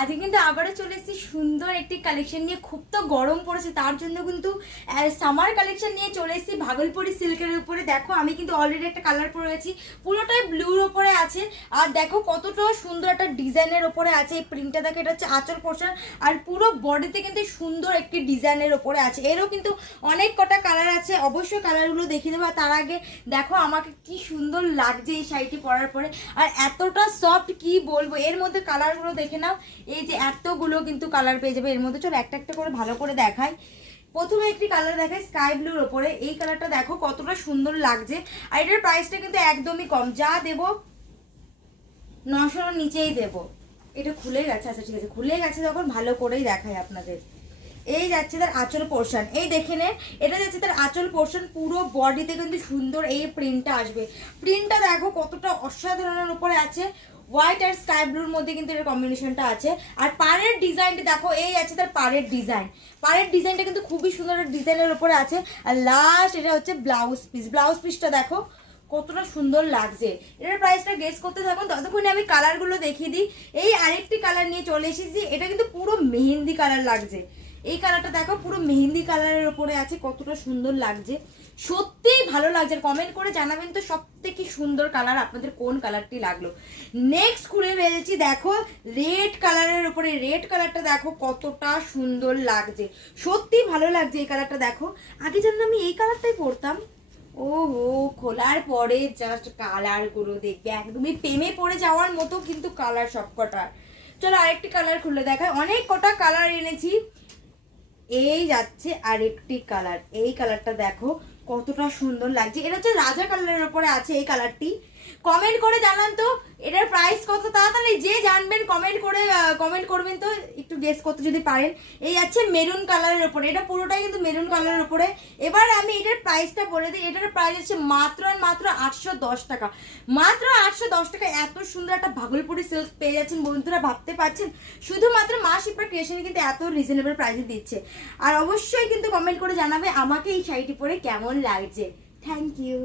আজকে কিন্তু আবারও চলে এসেছি সুন্দর একটি কালেকশন নিয়ে। খুব তো গরম পড়েছে, তার জন্য কিন্তু সামার কালেকশন নিয়ে চলে এসেছি ভাগলপুরি সিল্কের উপরে। দেখো আমি কিন্তু অলরেডি একটা কালার পরে গেছি, পুরোটাই ব্লুর ওপরে আছে। আর দেখো কতটা সুন্দর একটা ডিজাইনের ওপরে আছে। এই প্রিন্টটা দেখো, এটা হচ্ছে আঁচল পোর্শন, আর পুরো বডিতে কিন্তু সুন্দর একটি ডিজাইনের ওপরে আছে। এরও কিন্তু অনেক কটা কালার আছে, অবশ্যই কালারগুলো দেখিয়ে দেবো। তার আগে দেখো আমাকে কি সুন্দর লাগছে এই শাড়িটি পরার পরে, আর এতটা সফট কি বলবো। এর মধ্যে কালারগুলো দেখে নাও, এই যে এতগুলো কিন্তু কালার পেয়ে যাবে এর মধ্যে। চলো একটা একটা করে ভালো করে দেখাই। প্রথমে একটি কালার দেখাই স্কাই ব্লুর ওপরে। এই কালারটা দেখো কতটা সুন্দর লাগছে, আর এটার প্রাইসটা কিন্তু একদমই কম, যা দেবো 900-র নিচেই দেবো। এটা খুলে গেছে, আচ্ছা ঠিক আছে, খুলে গেছে যখন ভালো করেই দেখাই আপনাদের। এই যাচ্ছে তার আঁচল পোর্শন, এই দেখে নেন, এটা যাচ্ছে তার আঁচল পোর্শন। পুরো বডিতে কিন্তু সুন্দর এই প্রিন্টটা আসবে। প্রিন্টটা দেখো কতটা অসাধারণের উপরে আছে, হোয়াইট আর স্কাই ব্লুর মধ্যে কিন্তু এর কম্বিনেশনটা আছে। আর পাড়ের ডিজাইনটা দেখো, এই আছে তার পাড়ের ডিজাইন। পাড়ের ডিজাইনটা কিন্তু খুবই সুন্দর ডিজাইনের উপরে আছে। আর লাস্ট এটা হচ্ছে ব্লাউজ পিস। ব্লাউজ পিসটা দেখো কতটা সুন্দর লাগছে। এটার প্রাইসটা গেস করতে থাকুন, ততক্ষণে আমি কালারগুলো দেখিয়ে দিই। এই আরেকটি কালার নিয়ে চলে এসেছি, এটা কিন্তু পুরো মেহেন্দি কালার লাগছে। এই কালারটা দেখো পুরো মেহেন্দি কালারের উপরে আছে, কতটা সুন্দর লাগছে, সত্যিই ভালো লাগছে। কমেন্ট করে জানাবেন তো সবথেকে সুন্দর কালার আপনাদের কোন কালারটি লাগলো। নেক্সট ঘুরে ফেলেছি, দেখো রেড কালারের উপরে। রেড কালারটা দেখো কতটা সুন্দর লাগছে, সত্যি ভালো লাগছে এই কালারটা। দেখো আগে যেন আমি এই কালারটাই পরতাম, ওহো খোলার পরে জাস্ট কালারগুলো দেখবে একদমই প্রেমে পড়ে যাওয়ার মতো কিন্তু কালার সবকটার। চলো আরেকটি কালার খুলে দেখায়, অনেক কটা কালার এনেছি। এই যাচ্ছে আরেকটি কালার, এই কালারটা দেখো কতটা সুন্দর লাগছে। এটা হচ্ছে রাজা কালারের উপরে আছে এই কালারটি। কমেন্ট করে জানান তো এটার প্রাইস কত, তাড়াতাড়ি যে জানবেন কমেন্ট করবেন তো, একটু গেস করতে যদি পারেন। এই আছে মেরুন কালারের উপরে, এটা পুরোটাই কিন্তু মেরুন কালারের উপরে। এবার আমি এটার প্রাইসটা বলে দিই, এটার প্রাইস হচ্ছে মাত্র আর মাত্র 810 টাকা। মাত্র 810 টাকা এত সুন্দর একটা ভাগলপুরি সিল্ক পেয়ে যাচ্ছেন বন্ধুরা, ভাবতে পারছেন? শুধুমাত্র মা শিপ্রা ক্রিয়েশনে কিন্তু এত রিজনেবল প্রাইসে দিচ্ছে। আর অবশ্যই কিন্তু কমেন্ট করে জানাবে আমাকে এই শাড়িটি পরে কেমন লাগছে। Thank you.